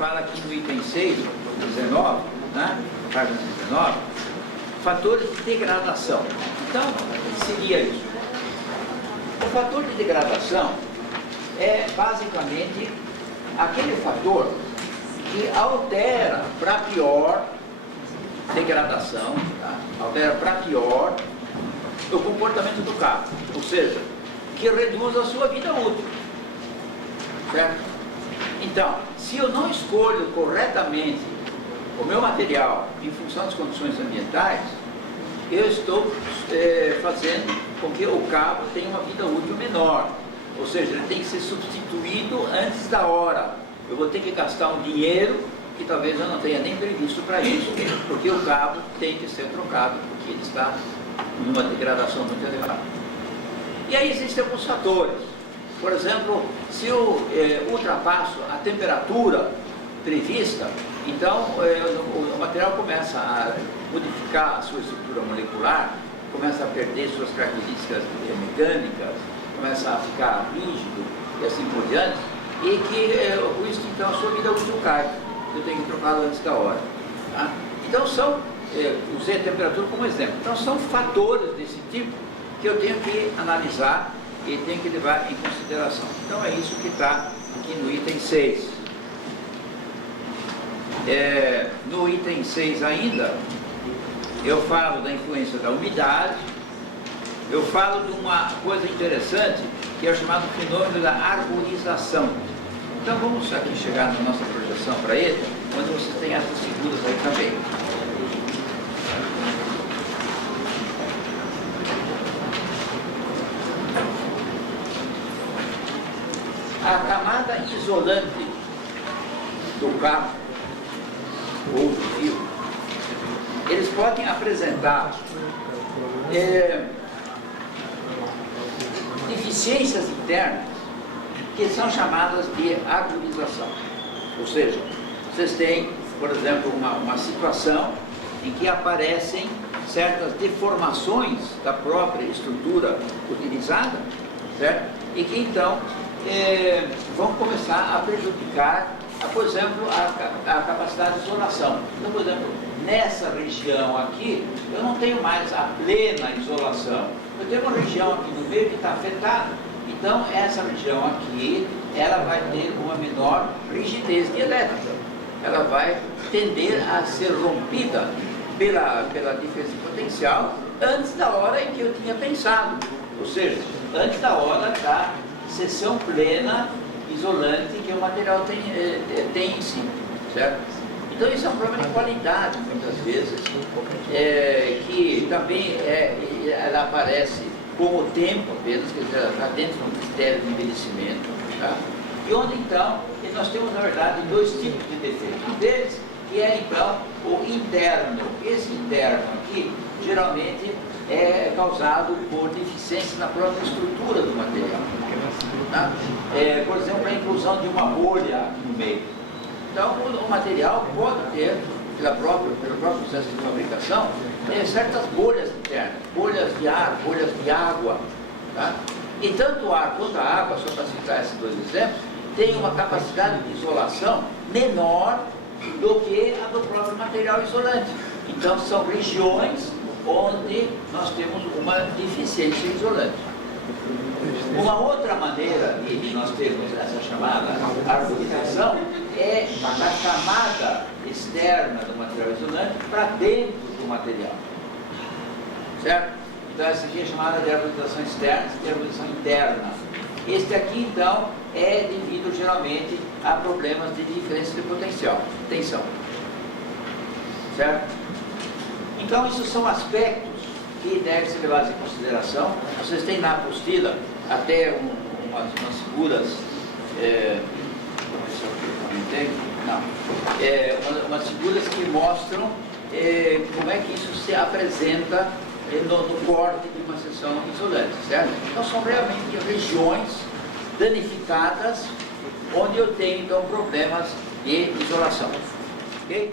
fala aqui no item 6, 19, né? Página 19, fatores de degradação. Então, seria isso. O fator de degradação é basicamente aquele fator que altera para pior degradação, tá? Altera para pior o comportamento do carro, ou seja, que reduz a sua vida útil, certo? Então, se eu não escolho corretamente o meu material em função das condições ambientais, eu estou fazendo com que o carro tenha uma vida útil menor, ou seja, ele tem que ser substituído antes da hora. Eu vou ter que gastar um dinheiro que talvez eu não tenha nem previsto para isso, porque o carro tem que ser trocado, porque ele está numa degradação muito elevada. E aí existem alguns fatores. Por exemplo, se eu ultrapasso a temperatura prevista, então o material começa a modificar a sua estrutura molecular, começa a perder suas características mecânicas, começa a ficar rígido e assim por diante, e que com isso então a sua vida útil cai. Eu tenho que trocá-lo antes da hora. Tá? Então usei a temperatura como exemplo. Então são fatores desse tipo que eu tenho que analisar e tenho que levar em consideração. Então é isso que está aqui no item 6. No item 6 ainda, eu falo da influência da umidade, eu falo de uma coisa interessante que é o chamado fenômeno da arborização. Então vamos aqui chegar na nossa projeção para ele, onde vocês têm essas figuras aí também. A camada isolante do carro ou do fio, eles podem apresentar deficiências internas que são chamadas de arborização. Ou seja, vocês têm, por exemplo, uma situação em que aparecem certas deformações da própria estrutura utilizada, certo? E que então vão começar a prejudicar, por exemplo, a capacidade de isolação. Então, por exemplo, nessa região aqui, eu não tenho mais a plena isolação. Eu tenho uma região aqui no meio que está afetada. Então, essa região aqui, ela vai ter uma menor rigidez elétrica. Ela vai tender a ser rompida pela diferença potencial antes da hora em que eu tinha pensado. Ou seja, antes da hora da seção plena isolante que o material tem em si, certo? Então isso é um problema de qualidade, muitas vezes, que também ela aparece com o tempo apenas, quer dizer, ela está dentro de um critério de envelhecimento, tá? E onde então, nós temos na verdade dois tipos de defeitos. Um deles que é então o interno. Esse interno aqui, geralmente, é causado por deficiências na própria estrutura do material. Tá? Por exemplo, a inclusão de uma bolha aqui no meio. Então, o material pode ter, pelo próprio processo de fabricação, certas bolhas internas, bolhas de ar, bolhas de água. Tá? E tanto o ar quanto a água, só para citar esses dois exemplos, tem uma capacidade de isolação menor do que a do próprio material isolante. Então, são regiões onde nós temos uma deficiência isolante. Uma outra maneira de nós termos essa chamada arborização é da camada externa do material isolante para dentro do material, certo? Então essa aqui é chamada de arborização externa e de arborização interna. Este aqui então é devido geralmente a problemas de diferença de tensão, certo? Então esses são aspectos que devem ser levados em consideração. Vocês têm na apostila até umas figuras, umas figuras que mostram como é que isso se apresenta no corte de uma seção isolante, certo? Então são realmente regiões danificadas onde eu tenho então problemas de isolação, ok?